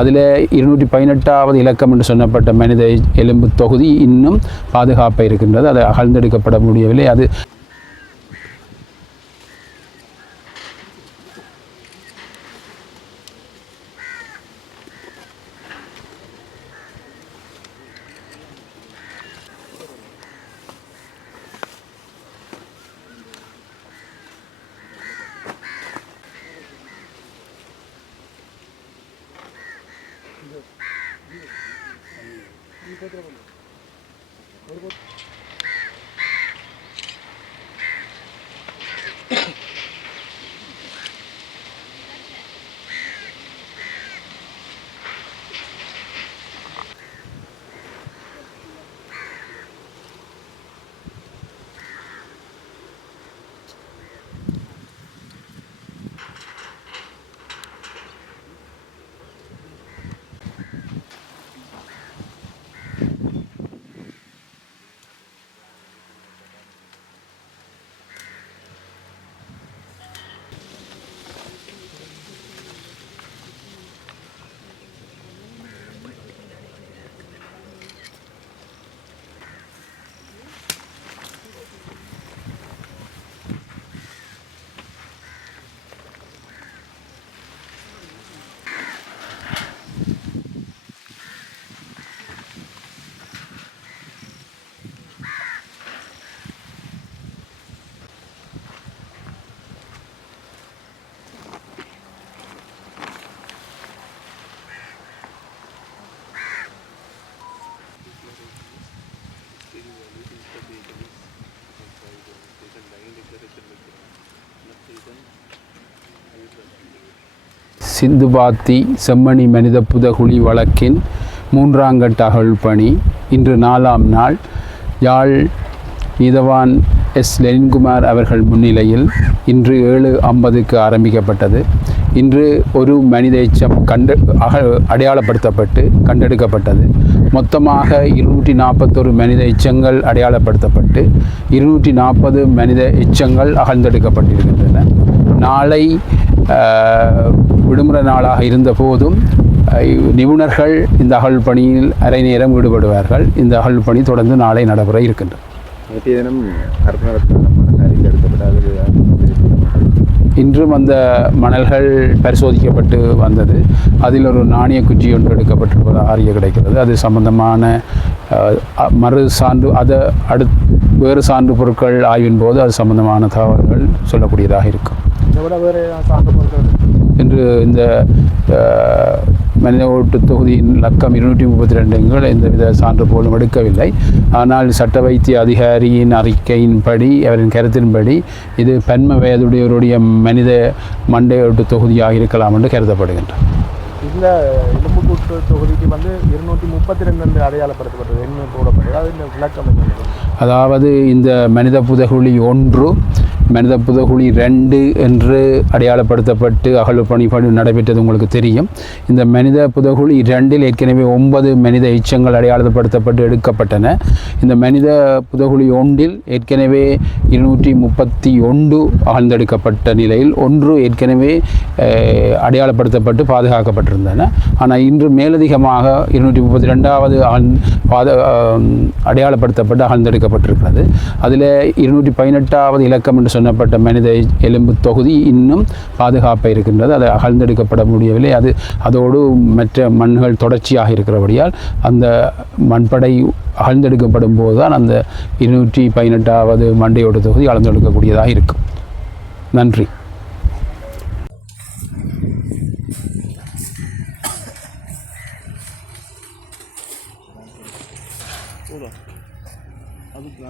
அதில் 218வது இலக்கம் என்று சொன்னப்பட்ட மனித எலும்பு தொகுதி இன்னும் பாதுகாப்பாக இருக்கின்றது. அது அகழ்ந்தெடுக்கப்பட முடியவில்லை. அது சிந்துபாத்தி செம்மணி மனித புதகுழி வழக்கின் 3ஆம் கட்ட அகழ்பணி இன்று 4ஆம் நாள் யாழ் நீதவான் எஸ் லெனின்குமார் அவர்கள் முன்னிலையில் இன்று 7:50க்கு ஆரம்பிக்கப்பட்டது. இன்று ஒரு மனித எச்சம் அடையாளப்படுத்தப்பட்டு கண்டெடுக்கப்பட்டது. மொத்தமாக 241 மனித எச்சங்கள் அடையாளப்படுத்தப்பட்டு 240 மனித எச்சங்கள் அகழ்ந்தெடுக்கப்பட்டிருக்கின்றன. நாளை விடுமுறை நாளாக இருந்த போதும் நிபுணர்கள் இந்த அகழ்பணியில் அரை நேரம் ஈடுபடுவார்கள். இந்த அகழ்பணி தொடர்ந்து நாளை நடைபெற இருக்கின்றது. இன்றும் அந்த மணல்கள் பரிசோதிக்கப்பட்டு வந்தது. அதில் ஒரு நாணய குச்சி ஒன்று எடுக்கப்பட்டிருப்பதாக அறிய கிடைக்கிறது. அது சம்பந்தமான மறு சான்று வேறு சான்று பொருட்கள் ஆய்வின் போது அது சம்பந்தமான தகவல்கள் சொல்லக்கூடியதாக இருக்கும். இன்று இந்த மனித ஓட்டு தொகுதியின் இலக்கம் 232 எந்தவித சான்று போலும் எடுக்கவில்லை. ஆனால் சட்ட வைத்திய அதிகாரியின் அறிக்கையின்படி, அவரின் கருத்தின்படி இது பன்ம வயதுடையவருடைய மனித மண்டையோட்டு தொகுதியாக இருக்கலாம் என்று கருதப்படுகின்றது. இந்த எலும்புக்கூட்டு தொகுதிக்கு 232 அடையாளப்படுத்தப்பட்டது என்ன போடப்பட்டது, அது இந்த விளக்கம் என்ன? அதாவது இந்த மனித புதகுழி 1, மனித புதகுழி 2 என்று அடையாளப்படுத்தப்பட்டு அகழ்பணி நடைபெற்றது உங்களுக்கு தெரியும். இந்த மனித புதகுழி 2இல் ஏற்கனவே 9 மனித எச்சங்கள் அடையாளப்படுத்தப்பட்டு எடுக்கப்பட்டன. இந்த மனித புதகுழி 1இல் ஏற்கனவே 231 அகழ்ந்தெடுக்கப்பட்ட நிலையில் 1 ஏற்கனவே அடையாளப்படுத்தப்பட்டு பாதுகாக்கப்பட்டிருந்தன. ஆனால் இன்று மேலதிகமாக 232வது அடையாளப்படுத்தப்பட்டு அகழ்ந்தெடுக்கப்பட்டிருக்கிறது. அதில் 218வது இலக்கம் என்று சொன்னப்பட்ட மனித எலும்பு தொகுதி இன்னும் பாதுகாப்பாக இருக்கின்றது. அது அகழ்ந்தெடுக்கப்பட முடியவில்லை. அதோடு மற்ற மண்கள் தொடர்ச்சியாக இருக்கிறபடியால் அந்த மண்படை அகழ்ந்தெடுக்கப்படும் போது தான் அந்த 218வது மண்டையோடு தொகுதி அகழ்ந்தெடுக்கக்கூடியதாக இருக்கும். நன்றி. அதுக்கு